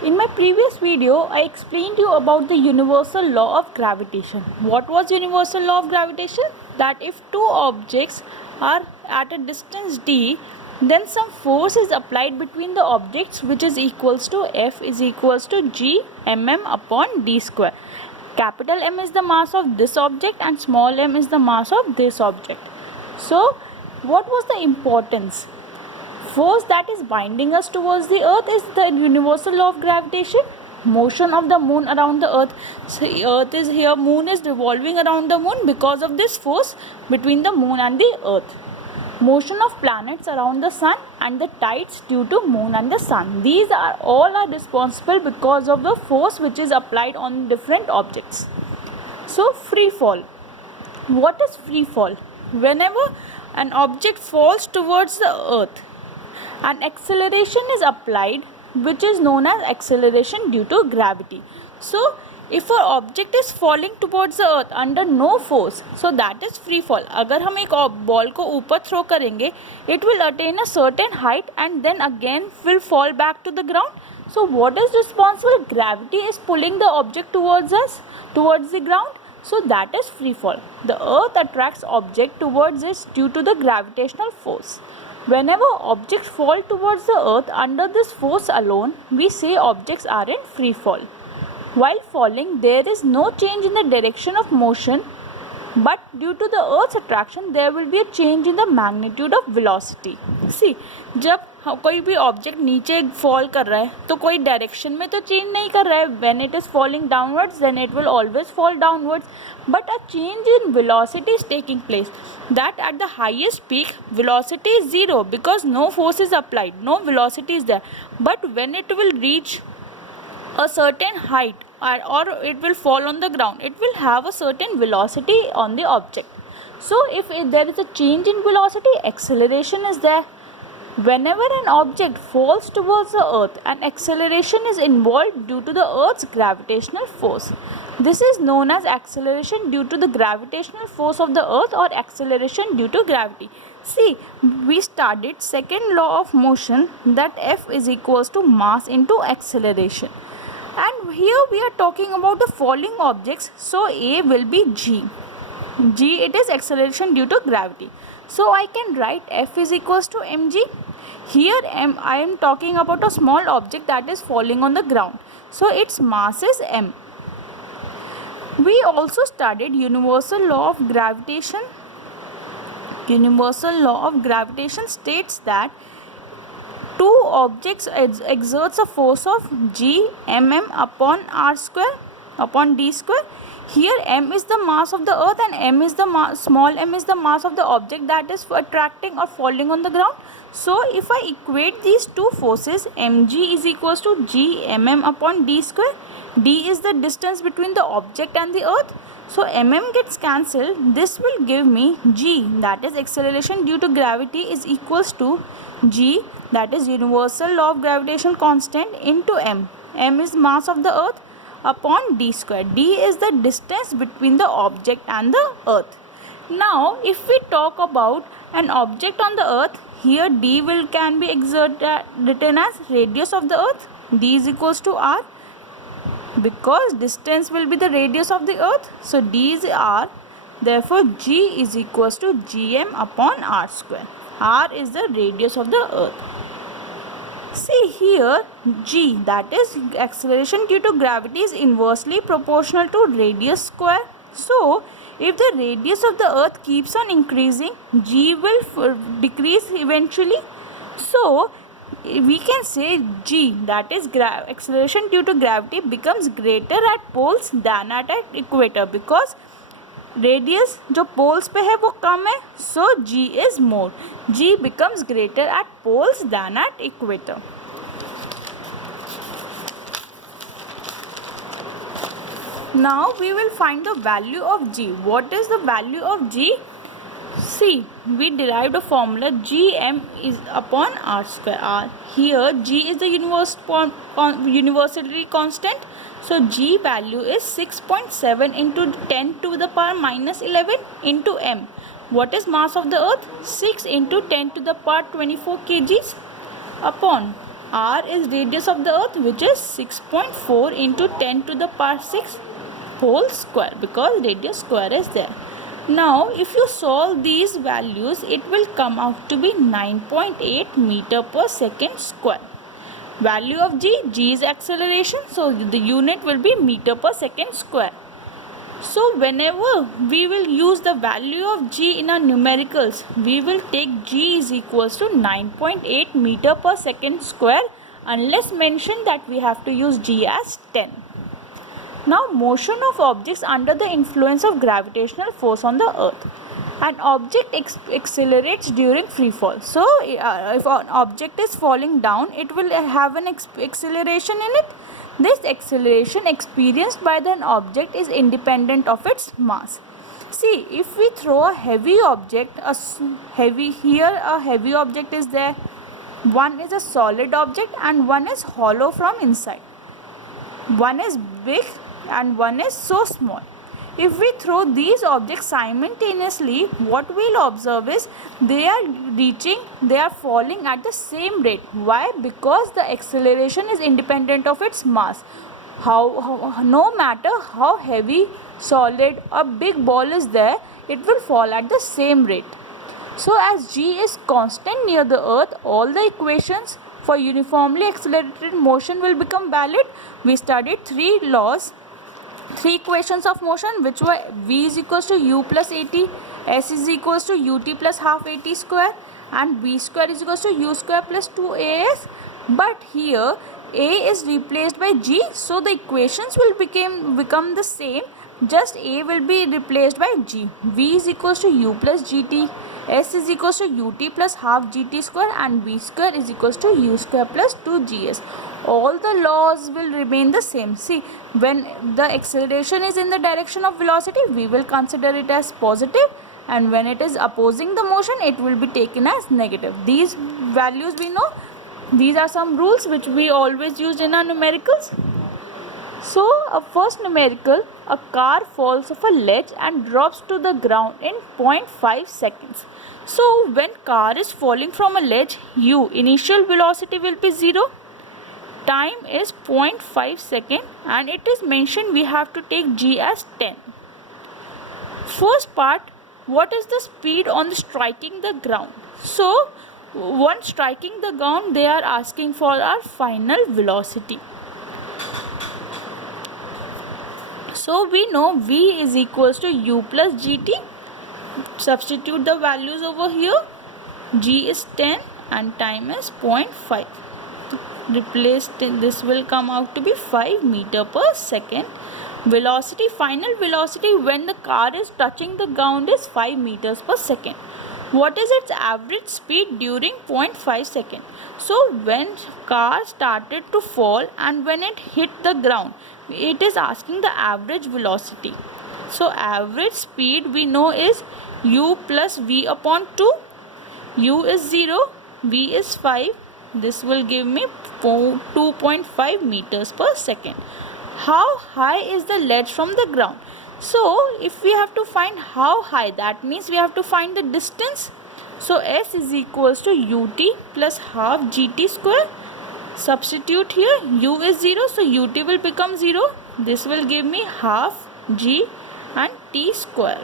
In my previous video, I explained you about the universal law of gravitation. What was universal law of gravitation? That if two objects are at a distance d, then some force is applied between the objects which is equals to F is equals to g mm upon d square. Capital M is the mass of this object and small m is the mass of this object. So, what was the importance? Force that is binding us towards the earth is the universal law of gravitation. Motion of the moon around the earth. So earth is here, moon is revolving around the moon because of this force between the moon and the earth. Motion of planets around the sun and the tides due to moon and the sun. These are all are responsible because of the force which is applied on different objects. So free fall. What is free fall? Whenever an object falls towards the earth, an acceleration is applied which is known as acceleration due to gravity. So if an object is falling towards the earth under no force, so that is free fall. अगर हम एक ball को ऊपर throw करेंगे, it will attain a certain height and then again will fall back to the ground. So what is responsible? Gravity is pulling the object towards us, towards the ground. So that is free fall. The earth attracts object towards it due to the gravitational force. Whenever objects fall towards the earth under this force alone, we say objects are in free fall. While falling, there is no change in the direction of motion, but due to the earth's attraction, there will be a change in the magnitude of velocity. See, जब कोई भी object नीचे fall कर रहा है तो कोई direction में तो चेंज नहीं कर रहा है. When it is falling downwards then it will always fall downwards, but a change in velocity is taking place. That at the highest peak velocity is zero because no force is applied, no velocity is there. But when it will reach a certain height or it will fall on the ground, it will have a certain velocity on the object. So if there is a change in velocity, acceleration is there. Whenever an object falls towards the earth, an acceleration is involved due to the earth's gravitational force. This is known as acceleration due to the gravitational force of the earth or acceleration due to gravity. See, we studied second law of motion, that F is equals to mass into acceleration. And here we are talking about the falling objects, so A will be g. G, it is acceleration due to gravity. So I can write F is equals to mg. Here I am talking about a small object that is falling on the ground, so its mass is m. We also studied universal law of gravitation. Universal law of gravitation states that two objects exerts a force of g mm upon r square upon d square. Here m is the mass of the earth and m is the small m is the mass of the object that is attracting or falling on the ground. So if I equate these two forces, mg is equals to g mm upon d square. D is the distance between the object and the earth. So mm gets cancelled. This will give me g, that is acceleration due to gravity, is equals to g, that is universal law of gravitation constant, into m. M is mass of the earth upon d square. D is the distance between the object and the earth. Now if we talk about an object on the earth, here d can be written as radius of the earth. D is equals to r because distance will be the radius of the earth. So d is r, therefore g is equals to gm upon r square. R is the radius of the earth. See here, g, that is acceleration due to gravity, is inversely proportional to radius square. So if the radius of the earth keeps on increasing, g will decrease eventually. So we can say g, that is acceleration due to gravity, becomes greater at poles than at equator because radius जो poles पे है वो कम है, सो g is more. G becomes greater at poles than at equator. Now we will find the value of g. What is the value of g? See, we derived a formula gm is upon r square. R. Here g is the universality constant. So g value is 6.7 into 10 to the power minus 11 into m. What is mass of the earth? 6 into 10 to the power 24 kgs upon r is radius of the earth, which is 6.4 into 10 to the power 6 whole square, because radius square is there. Now if you solve these values, it will come out to be 9.8 meter per second square. Value of g is acceleration, so the unit will be meter per second square. So whenever we will use the value of g in our numericals, we will take g is equals to 9.8 meter per second square, unless mentioned that we have to use g as 10. Now, motion of objects under the influence of gravitational force on the earth. An object accelerates during free fall. So if an object is falling down, it will have an acceleration in it. This acceleration experienced by an object is independent of its mass. See, if we throw a heavy object, a heavy object is there. One is a solid object and one is hollow from inside. One is big and one is so small. If we throw these objects simultaneously, what we'll observe is they are falling at the same rate. Why? Because the acceleration is independent of its mass. No matter how heavy, solid or big ball is there, it will fall at the same rate. So as g is constant near the earth, all the equations for uniformly accelerated motion will become valid. We studied three equations of motion, which were v is equals to u plus at, s is equals to ut plus half at square, and v square is equals to u square plus 2as. But here a is replaced by g, so the equations will become the same. Just a will be replaced by g. V is equals to u plus gt, s is equals to ut plus half gt square, and v square is equals to u square plus 2gs. All the laws will remain the same. See, when the acceleration is in the direction of velocity, we will consider it as positive, and when it is opposing the motion, it will be taken as negative. These values we know. These are some rules which we always used in our numericals. So, a first numerical, a car falls off a ledge and drops to the ground in 0.5 seconds. So, when car is falling from a ledge, initial velocity will be 0. Time is 0.5 second, and it is mentioned we have to take g as 10. First part, what is the speed on striking the ground? So, once striking the ground, they are asking for our final velocity. So we know v is equals to u plus gt. Substitute the values over here. G is 10 and time is 0.5. Replaced, this will come out to be 5 meter per second. Velocity, final velocity when the car is touching the ground is 5 meters per second. What is its average speed during 0.5 second? So when car started to fall and when it hit the ground, it is asking the average velocity. So average speed we know is u plus v upon 2. U is 0, v is 5. This will give me 2.5 meters per second. How high is the ledge from the ground? So if we have to find how high, that means we have to find the distance. So s is equals to ut plus half gt square. Substitute here, u is 0, so ut will become 0. This will give me half g and t square.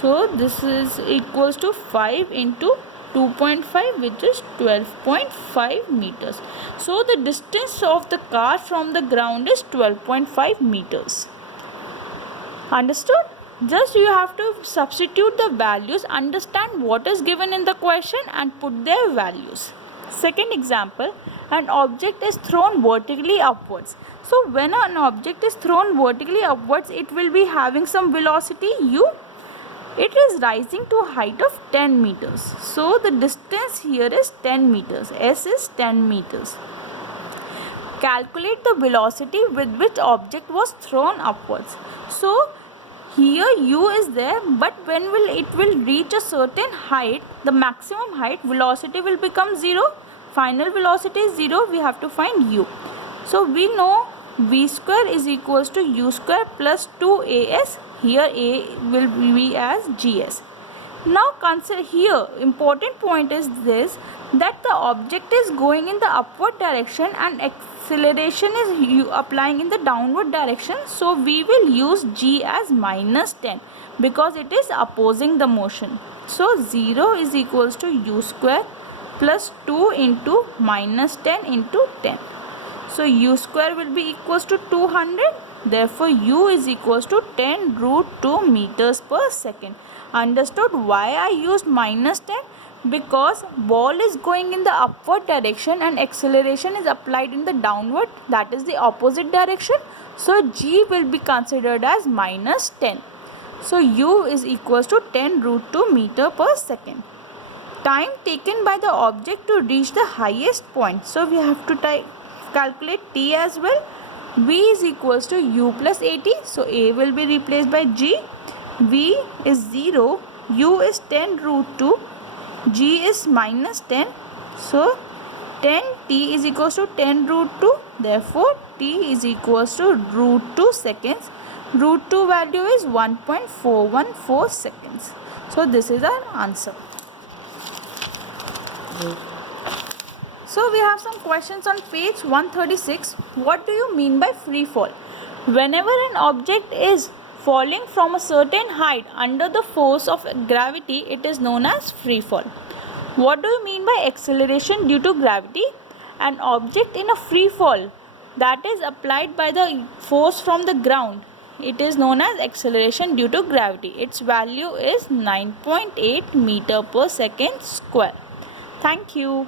So this is equals to 5 into 2.5, which is 12.5 meters. So the distance of the car from the ground is 12.5 meters. Understood? Just you have to substitute the values, understand what is given in the question and put their values. Second example, an object is thrown vertically upwards. So when an object is thrown vertically upwards, it will be having some velocity u. It is rising to a height of 10 meters. So the distance here is 10 meters. S is 10 meters. Calculate the velocity with which object was thrown upwards. So here u is there, but when it will reach a certain height, the maximum height, velocity will become 0. Final velocity is 0. We have to find u. So we know v square is equals to u square plus 2as. Here a will be as gs. Now consider here, important point is this, that the object is going in the upward direction and acceleration is applying in the downward direction. So we will use g as minus 10 because it is opposing the motion. So 0 is equals to u square plus 2 into minus 10 into 10. So u square will be equals to 200. Therefore u is equals to 10 root 2 meters per second. Understood why I used minus 10? Because ball is going in the upward direction and acceleration is applied in the downward, that is the opposite direction. So g will be considered as minus 10. So u is equals to 10 root 2 meter per second. Time taken by the object to reach the highest point. So we have to calculate t as well. V is equals to u plus at. So a will be replaced by g. V is 0. U is 10 root 2. G is minus 10. So 10 t is equals to 10 root 2. Therefore t is equals to root 2 seconds. Root 2 value is 1.414 seconds. So this is our answer. So we have some questions on page 136. What do you mean by free fall? Whenever an object is falling from a certain height under the force of gravity, it is known as free fall. What do you mean by acceleration due to gravity? An object in a free fall that is applied by the force from the ground, it is known as acceleration due to gravity. Its value is 9.8 meter per second square. Thank you.